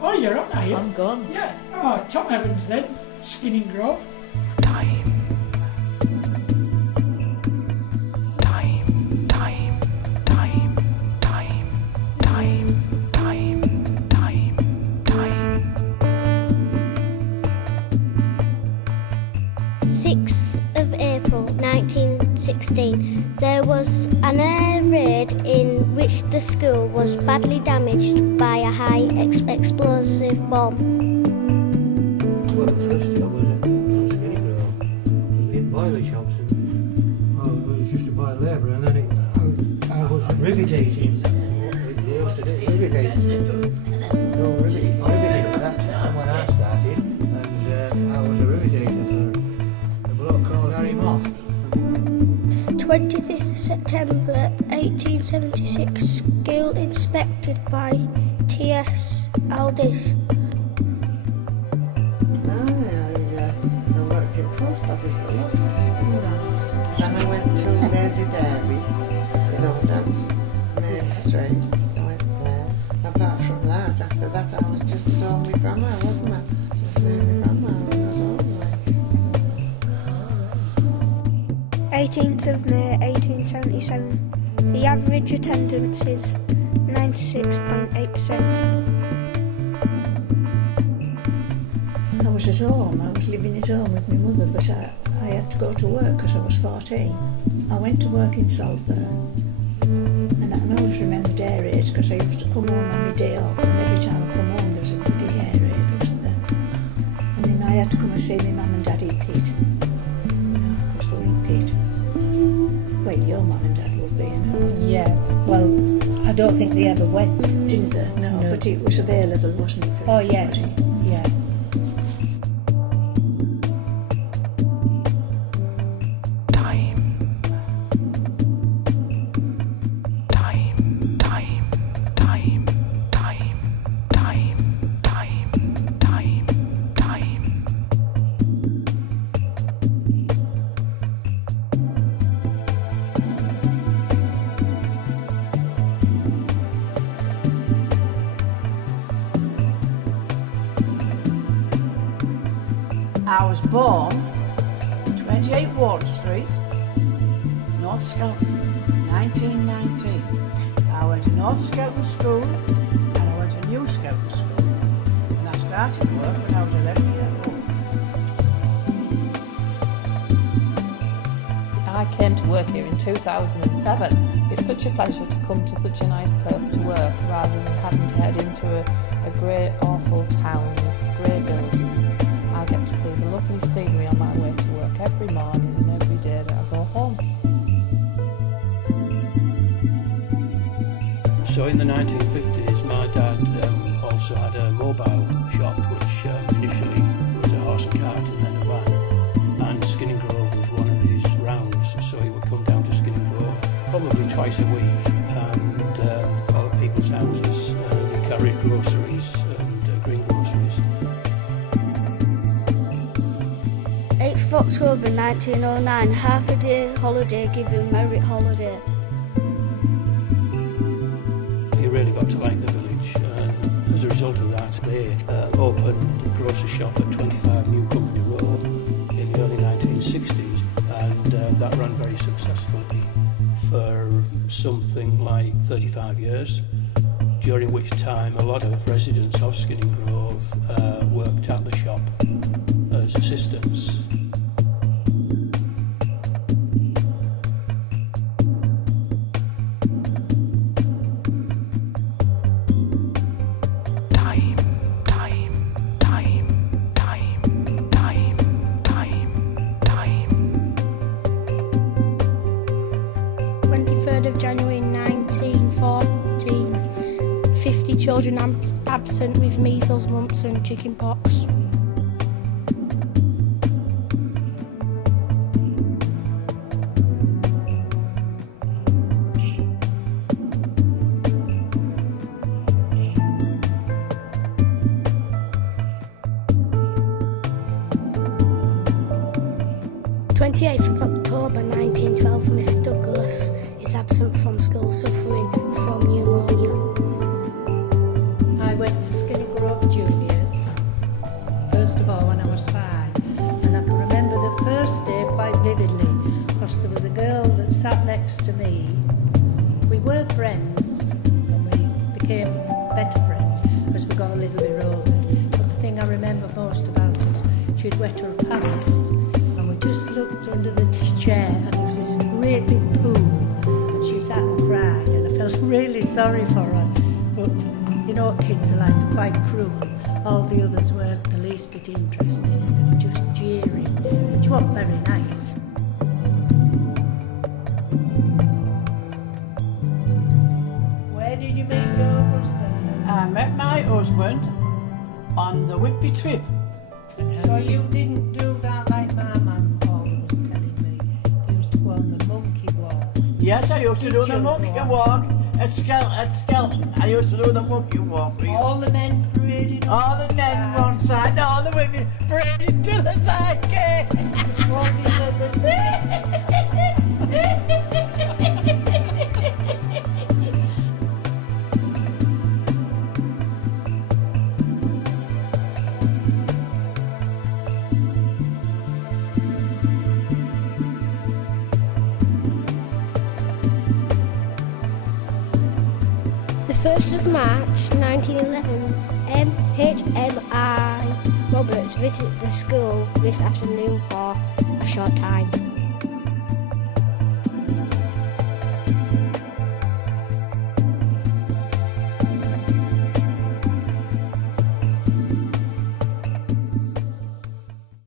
Oh, you're on, are you? I'm gone. Yeah. Oh, Tom Evans then, Skinningrove. Time. Time. Time. Time. Time. Time. Time. Time. Time. 6th of April 1916, there was an air raid in which the school was badly damaged by a high explosive bomb. Well, the first job was at Skinningrove, in boiler shops, and I was just a boiler labourer, and then I was riveting. They used to do riveting. No, riveting at that time when I started, and I was a rivetator for a bloke called Harry Moss. 25th September 1876, school inspected by T.S. Aldis. I worked in post office at Loftus, didn't I? Then I went to Lazy Dairy, Dance Main Street. I went there. Apart from that, after that I was just at home with Grandma, wasn't I? Just with Grandma when I was home. 18th of May 1877. The average attendance is 96.8%. I was at home, I was living at home with my mother, but I had to go to work because I was 14. I went to work in Saltburn, and I can always remember air raids because I used to come home on my day off, and every time I come home there was a bloody air raid, wasn't there? And then I had to come and see my mum and dad in Pete, because they were in Pete. Well, your mum and dad would be, Yeah. Well, I don't think they ever went. didn't they? No, but it was available, wasn't it? For Oh everybody? yes. Yeah. Time. Time. Time. Time. Time. Time. Time. Time. Time. I was born 28 Ward Street, North Skelton, 1919. I went to North Skelton School and I went to New Skelton School. And I started work when I was 11 years old. I came to work here in 2007. It's such a pleasure to come to such a nice place to work rather than having to head into a grey, awful town with grey buildings. I get to see the lovely scenery on my way to work every morning and every day that I go home. So in the 1950s, my dad also had a mobile shop, which initially was a horse and cart and then a van. And Skinningrove was one of his rounds, so he would come down to Skinningrove probably twice a week and call at people's houses and carry groceries and green groceries. 8th of October 1909, half a day holiday given merit holiday. He really got to like the village, and as a result of that, they opened a grocery shop at 25 New Company Road in the early 1960s, and that ran very successfully for something like 35 years, during which time a lot of residents of Skinningrove worked at the shop as assistants. Time, time, time, time, time, time, time. 23rd of January 1914, 50 children absent with measles, mumps and chickenpox. October 1912, Miss Douglas is absent from school suffering from pneumonia. I went to Skinningrove was 5. And I can remember the first day quite vividly because there was a girl that sat next to me. We were friends and we became better friends as we got a little bit older. But the thing I remember most about it, she'd wet her pants and we just looked under the chair and there was this great big pool and she sat and cried and I felt really sorry for her. But you know what kids are like, they're quite cruel. All the others weren't the least bit interested and they were just jeering, which wasn't very nice. Where did you meet your husband? I met my husband on the Whitby trip. So you didn't do that like my man Paul was telling me. You used to go on the monkey walk. Yes, I used to do the monkey walk at Skelton. I used to do the monkey walk. All the men paraded on all the men one side, and all the women paraded to the side. The 1st of March 1911, MHMI Roberts visited the school this afternoon for a short time.